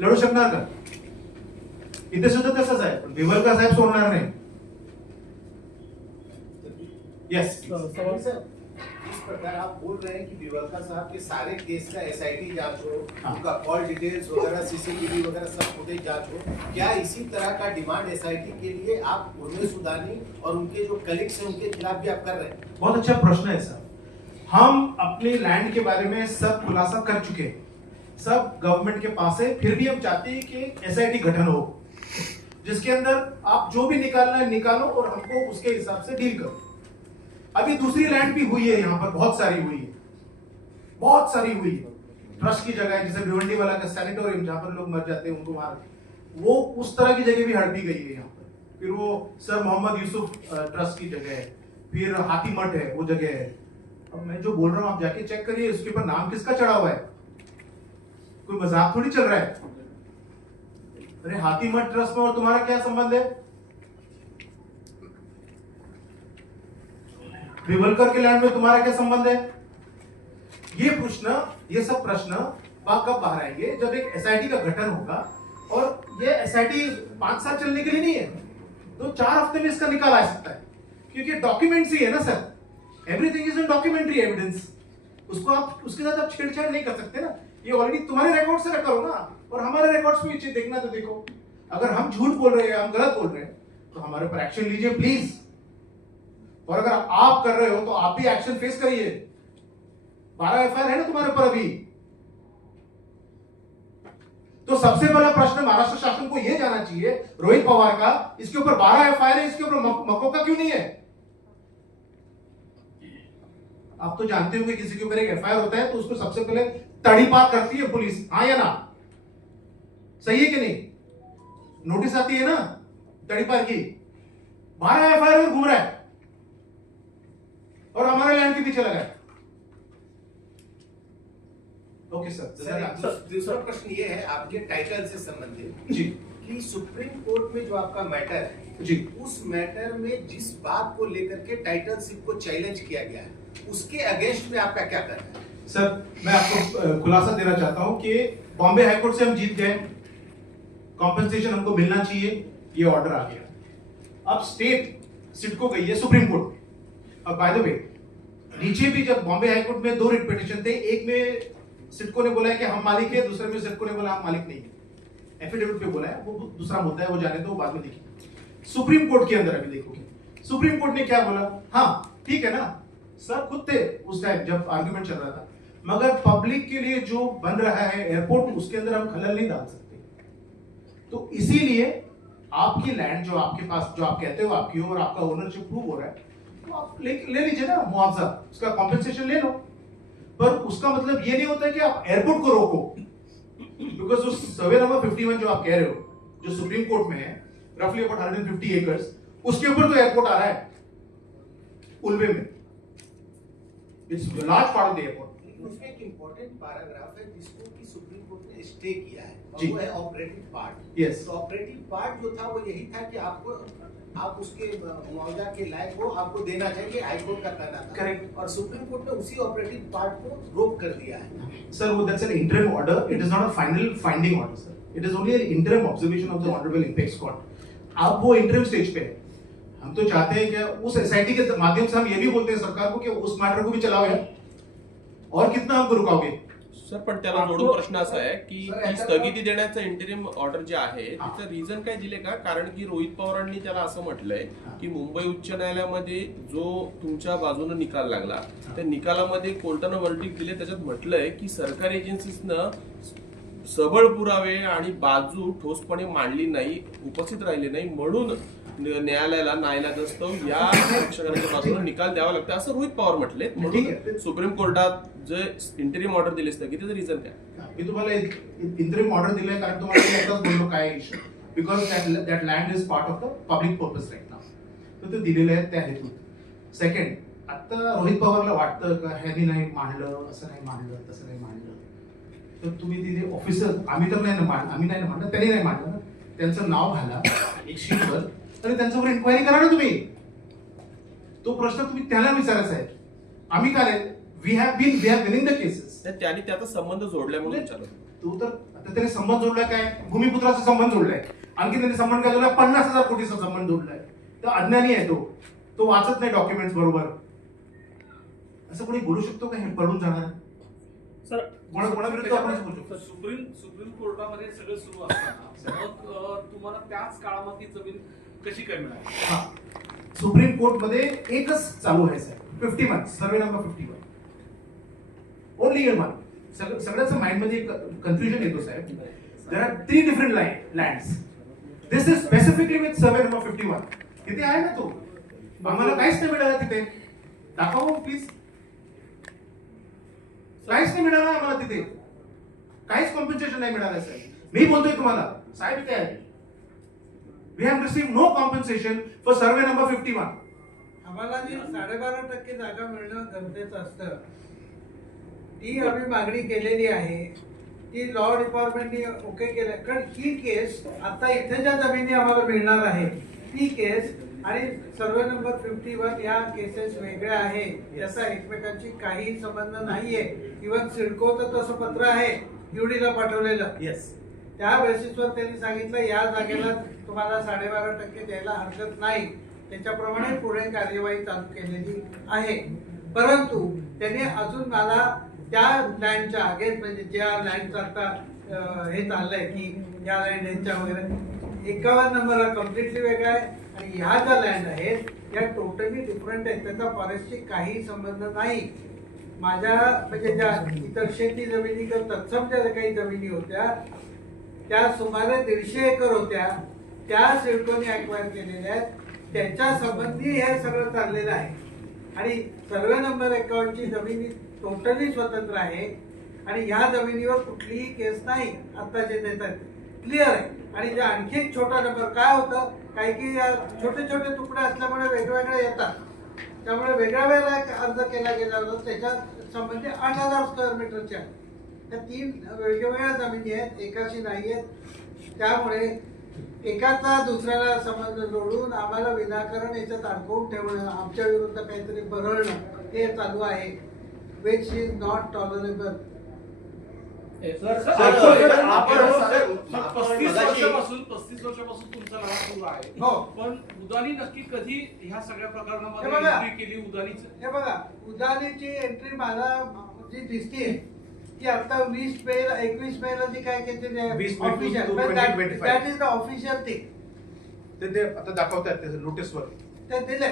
लढू शकणार का? इथे सुद्धा तसंच आहे पण भिवलकर साहेब सोडणार नाही. येस सर इस प्रकार आप बोल रहे हैं कि दिवलका साहब के सारे केस का एसआईटी जाँच हो हाँ। उनका कॉल डिटेल्स वगैरह सीसीटीवी वगैरह सब फुटेज जाँच हो क्या इसी तरह का डिमांड एसआईटी के लिए आप उर्मेश सुदानी और उनके जो कलीग्स हैं उनके खिलाफ भी आप कर रहे हैं? बहुत अच्छा प्रश्न है सर हम अपने लैंड के बारे में सब खुलासा कर चुके हैं। सब गवर्नमेंट के पास है, फिर भी हम चाहते हैं कि एसआईटी गठन हो। जिसके अंदर आप जो भी निकालना है, निकालो और हमको उसके हिसाब से डील करो। अभी दूसरी लैंड भी हुई है यहाँ पर, बहुत सारी हुई है। बहुत सारी हुई है। ट्रस्ट की जगह जैसे भिवंडी वाला का सैनिटोरियम जहाँ पर लोग मर जाते हैं, उनको मार वो उस तरह की जगह भी हड़पी गई है यहाँ पर। फिर वो सर मोहम्मद यूसुफ ट्रस्ट की जगह है। फिर हाथी मठ है, वो जगह है। अब मैं जो बोल रहा हूँ, आप जाके चेक करिए, उसके ऊपर नाम किसका चढ़ा हुआ है? कोई मज़ाक थोड़ी चल रहा है? अरे हाथी मठ ट्रस्ट में और तुम्हारा क्या संबंध है? रिवलकर के लैंड में तुम्हारा क्या संबंध है? ये प्रश्न, ये सब प्रश्न कब बाहर आएँगे? जब एक एसआईटी का गठन होगा और ये एसआईटी पाँच साल चलने के लिए नहीं है तो चार हफ़्ते में इसका निकाल आ सकता है। क्योंकि डॉक्यूमेंट्स ही है ना sir. Everything is in documentary evidence उसको आप, उसके साथ आप छेड़छाड़ नहीं कर सकते ना। ये ऑलरेडी तुम्हारे रिकॉर्ड से करो ना। और हमारे रिकॉर्ड्स में चीज़ देखना तो देखो। अगर हम झूठ बोल रहे हैं, हम गलत बोल रहे हैं तो हमारे ऊपर एक्शन लीजिए प्लीज़ और अगर आप कर रहे हो तो आप भी एक्शन फेस करिए। बारह एफ़ है ना तुम्हारे ऊपर अभी? तो सबसे बड़ा प्रश्न महाराष्ट्र शासन को यह जाना चाहिए, रोहित पवार का, इसके ऊपर बारह एफ़ है, इसके ऊपर मको का क्यों नहीं है? आप तो जानते हो कि किसी के ऊपर एक एफआईआर होता है तो उसको सबसे पहले तड़ीपार करती है पुलिस। हाँ या ना? सही है कि नहीं? नोटिस आती है ना तड़ीपार की? बारह एफ़ में घूम रहा है। और हमारे लैंड के पीछे लगा है। ओके सर सर दूसरा प्रश्न ये है आपके टाइटल से संबंधित। जी। कि सुप्रीम कोर्ट में जो आपका मैटर है जी। उस मैटर में जिस बात को लेकर के टाइटलशिप को चैलेंज किया गया है उसके अगेंस्ट में आपका क्या करना है? सर मैं आपको खुलासा देना चाहता हूँ कि बॉम्बे हाईकोर्ट से हम जीत गए। कॉम्पेंसेशन हमको मिलना चाहिए। ये ऑर्डर आ गया। अब स्टेट सिडको गई है सुप्रीम कोर्ट अब बाय द वे नीचे भी जब बॉम्बे हाईकोर्ट में दो रिट पिटिशन थे, एक में सिडको ने बोला है कि हम मालिक है, दूसरे में सिडको ने बोला हम मालिक नहीं है। एफिडेविट पे बोला है। वो दूसरा मुद्दा है, वो जाने दो बाद में देखिए। सुप्रीम कोर्ट के अंदर अभी देखोगे सुप्रीम कोर्ट ने क्या बोला? हाँ ठीक है ना? सर खुद थे उस टाइम जब आर्ग्यूमेंट चल रहा था। मगर पब्लिक के लिए जो बन रहा है एयरपोर्ट उसके अंदर हम खलल नहीं डाल सकते। तो इसीलिए आपकी लैंड जो आपके पास जो आप कहते हो आपकी हो और आपका ओनरशिप प्रूव हो रहा है तो आप ले, ले लीजिए ना मुआवजा उसका कॉम्पेंसेशन ले लो। पर उसका मतलब ये नहीं होता कि आप एयरपोर्ट को रोको। बिकॉज़ उस सर्वे नंबर 51 जो आप कह रहे हो जो सुप्रीम कोर्ट में है रफली अबाउट 150 एकर्स उसके ऊपर तो एयरपोर्ट आ रहा है उल्वे में। It's large part of the airport उसमें एक इम्पोर्टेंट पैराग्राफ है जिसको कि सुप्रीम कोर्ट ने स्टे किया है और वो है ऑपरेटिव पार्ट. तो ऑपरेटिव पार्ट जो था वो यही था कि आपको आप उसके मुआवजा के लायक हो आपको देना चाहिए कोर्ट का कहना था Correct. और सुप्रीम कोर्ट ने उसी ऑपरेटिव पार्ट को रोक कर दिया है an interim order. It is not a final finding order, sir. It is only an interim observation of the honorable apex court. अब वो stage पे है हम तो चाहते हैं कि उस एसआईटी के माध्यम से हम ये भी बोलते हैं सरकार को कि उस मैटर को भी चलाओ यार और कितना हमको रुकाओगे सर पण त्याला जोडून प्रश्न असा आहे की सर, याच्यात- स्थगिती देण्याचं इंटरिम ऑर्डर जे आहे हा. त्याचं रिझन काय दिले का कारण की रोहित पवारांनी त्याला असं म्हटलंय हा. की मुंबई उच्च न्यायालयामध्ये जो तुमच्या बाजूने निकाल लागला त्या निकालामध्ये कोर्टानं वर्डिक दिले त्याच्यात म्हटलंय की सरकारी एजन्सीजनं सबळ पुरावे आणि बाजू ठोसपणे मांडली नाही उपस्थित राहिले नाही म्हणून न- न्यायालयाला नाईलाजास्तव या शिक्षकांच्या बाजूने निकाल द्यावा लागतो. असं रोहित पवार म्हटले. म्हणून. सुप्रीम कोर्टात जे इंटरिम ऑर्डर दिली स्थगितीचं रिझन काय मी तुम्हाला इंटरिम ऑर्डर दिलंय कारण तुम्हाला बोललो काय issue because that land is part of the public purpose right नाव तर ते दिलेलं आहे त्या हेतूत. सेकंड आता रोहित पवारला वाटतं का ह्यानी नाही मांडलं असं नाही मांडलं तसं नाही मांडलं तर तुम्ही तिथे ऑफिसर आम्ही तर नाही ना आम्ही नाही ना मांडलं त्यांनी नाही मांडलं त्यांचं नाव घाला एक शीटवर आणि त्यांच्यावर इन्क्वायरी करा ना तुम्ही. तो प्रश्न तुम्ही त्याला विचारायचा आहे. आम्ही काय we have been we have winning the cases तर त्यांनी त्याचा संबंध जोडल्यामुळे विचारलं. तू तर आता त्याने संबंध जोडलाय काय? भूमिपुत्राचा संबंध जोडलाय. आणखी त्याने संबंध काय जोडलाय पन्नास हजार कोटीचा संबंध जोडलाय. तो अज्ञानी आहे तो. तो वाचत नाही डॉक्युमेंट बरोबर. असं कोणी बोलू शकतो का हे? पडून जाणार? सर कोणा- कोणाविरुद्ध बोलू शकतो? सुप्रीम सुप्रीम कोर्टामध्ये सगळं सुरू असताना मग तुम्हाला त्याच काळामध्ये जमीन कशी काय मिळाली? हा. सुप्रीम कोर्टमध्ये एकच चालू आहे साहेब fifty one survey number fifty one only in one सगळ्याच माइंडमध्ये कन्फ्युजन येतो साहेब. There are three different lands this is specifically with survey number fifty one तिथे आहे ना तो? आम्हाला काहीच नाही मिळालं तिथे. दाखवा प्लीज काहीच नाही मिळालं आम्हाला तिथे. काहीच कॉम्पन्सेशन नाही मिळालं साहेब. मी बोलतोय तुम्हाला. साहेब इथे आहे. We have receive no compensation for survey number fifty one आम्हाला जी साडेबारा टक्के जागा मिळणं गरजेचं असतं ती आम्ही मागणी केलेली आहे. ती लॉ डिपार्टमेंटने ओके केलं. कारण ही केस आता इथे ज्या जमिनी आम्हाला मिळणार आहे ती केस आणि सर्वे नंबर फिफ्टी वन या केसेस वेगळ्या आहे. याचा एकमेकांची काही संबंध नाहीये. इव्हन सिडकोचं तसं पत्र आहे युडीला पाठवलेलं. येस त्या बेसिसवर त्यांनी सांगितलं या जागेला तुम्हाला साडेबारा टक्के द्यायला हरकत नाही. त्याच्याप्रमाणे पुढे कार्यवाही चालू केलेली आहे. परंतु त्यांनी अजून मला त्या लँडच्या अगेन्स्ट म्हणजे ज्या लँडचा आता हे चाललंय की या लँड यांच्या वगैरे एकावन्न नंबर हा कम्प्लिटली वेगळा आहे आणि ह्या ज्या लँड आहेत या टोटली डिफरंट आहेत. त्याचा फॉरेस्टशी काही संबंध नाही. माझ्या म्हणजे ज्या इतर शेती जमिनी किंवा तत्सम ज्या काही जमिनी होत्या त्या सुमारे दीडशे एकर होत्या. त्या सिडकोने अक्वायर केलेल्या आहेत. त्याच्या संबंधी हे सगळं चाललेलं आहे. आणि सर्वे नंबर अकाउंटची जमिनी टोटली स्वतंत्र आहे. आणि ह्या जमिनीवर कुठलीही केस नाही. आता जे देतात. क्लिअर आहे. आणि जे आणखी एक छोटा नंबर काय होतं? काही की छोटे छोटे तुकडे असल्यामुळे वेगवेगळे येतात. त्यामुळे वेगळ्या वेगळा एक अर्ज केला गेला होता. त्याच्या संबंधी आठ हजार स्क्वेअर मीटरच्या त्या तीन वेगवेगळ्या जमिनी आहेत. एकाशी नाही आहेत. त्यामुळे एकाचा दुसऱ्याला संबंध जोडून आम्हाला विनाकारण याच्यात अडकवून ठेवणं आमच्या विरुद्ध काहीतरी बरळणं हे चालू आहे. विच इज नॉट टॉलरेबल पण उदानी नक्की कधी ह्या सगळ्या प्रकरणामध्ये हे केली उदानीच? हे बघा उदानीची एंट्री मला जी दिसतीये ती आता वीस मे एकवीस मे ला जी काय 20 May to- official to 2025. That is the official thing ते ते आता दाखवतात ते नोटीसवर ते दिले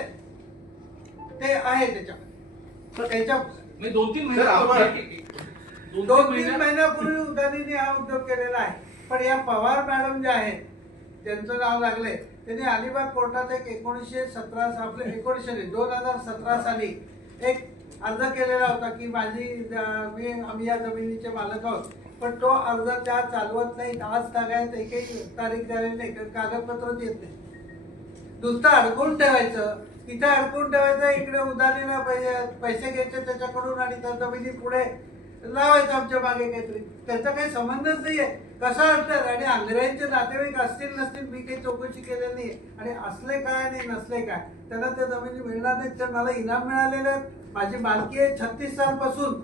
ते आहे त्याच्यात तर त्याच्या दोन तीन महिने दोन तीन महिन्यापूर्वी उदानीने हा उद्योग केलेला आहे. पण या पवार मॅडम ज्या आहेत त्यांचं नाव लागले त्यांनी अलिबाग कोर्टात एक एकोणीसशे सतरा आपले एकोणीसशे नाही, दोन हजार सतरा साली एक अर्ज केलेला होता की माझी मी आम्ही या जमिनीचे मालक आहोत. पण तो अर्ज त्या चालवत नाही. आज तागायत एकही तारीख झालेली नाही कारण कागदपत्रच येत नाही. नुसतं अडकून ठेवायचं. तिथे अडकून ठेवायचं इकडे उदाहरणीला पैसे पैसे घ्यायचे त्याच्याकडून आणि त्या जमिनी पुढे लावायचं आमच्या मागे काहीतरी. त्याचा काही संबंधच नाहीये. कसं असणार आणि आंग्र्यांचे नातेवाईक असतील नसतील मी काही चौकशी केलेली नाही आणि असले काय आणि नसले काय त्यांना त्या जमिनी मिळणार नाहीत तर मला इनाम मिळालेलं आहे माझी मालकी आहे छत्तीस सालपासून.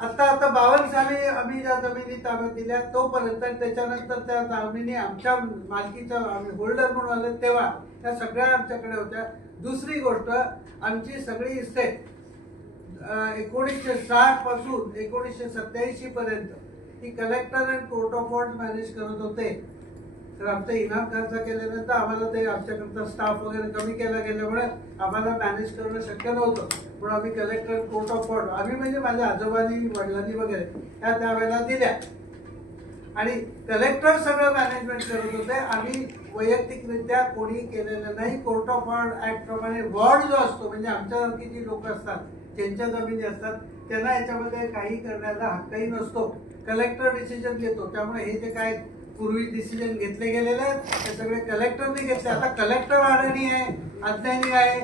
आता आता बावन्न साली आम्ही ज्या जमिनी ताब्यात दिल्या तोपर्यंत आणि त्याच्यानंतर त्या जमिनी आमच्या मालकीचा आम्ही होल्डर म्हणून आले तेव्हा त्या सगळ्या आमच्याकडे होत्या. दुसरी गोष्ट आमची सगळी इस्टेट एकोणीसशे साठपासून एकोणीसशे सत्याऐंशी पर्यंत ही collector and court of ward manage करत होते. तर आमचा इनाम खर्च केल्यानंतर आम्हाला ते आमच्याकडचा स्टाफ वगैरे कमी केला गेल्यामुळे आम्हाला मॅनेज करणं शक्य नव्हतं. पण आम्ही कलेक्टर कोर्ट ऑफ वॉर्ड आम्ही म्हणजे माझ्या आजोबांनी वडिलांनी वगैरे ह्या त्यावेळेला दिल्या. आणि कलेक्टर सगळं मॅनेजमेंट करत होते. आम्ही वैयक्तिकरित्या कोणी केलेलं नाही. कोर्ट ऑफ वॉर्ड ऍक्ट प्रमाणे वॉर्ड जो असतो म्हणजे आमच्यासारखी जी लोक असतात ज्यांच्या जमिनी असतात त्यांना याच्यामध्ये काही करण्याचा हक्कही नसतो. कलेक्टर डिसिजन घेतो. त्यामुळे हे जे काय पूर्वी डिसिजन घेतले गेलेले आहेत ते सगळे कलेक्टरने घेतले. आता कलेक्टर अडाणी आहे अज्ञानी आहे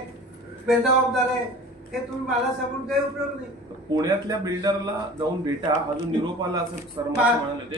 बेजबाबदार आहे हे तुम्ही मला सांगून काही उपयोग नाही. पुण्यातल्या बिल्डरला जाऊन भेटा. हा जो निरोप आला असं सर पा- म्हणाले होते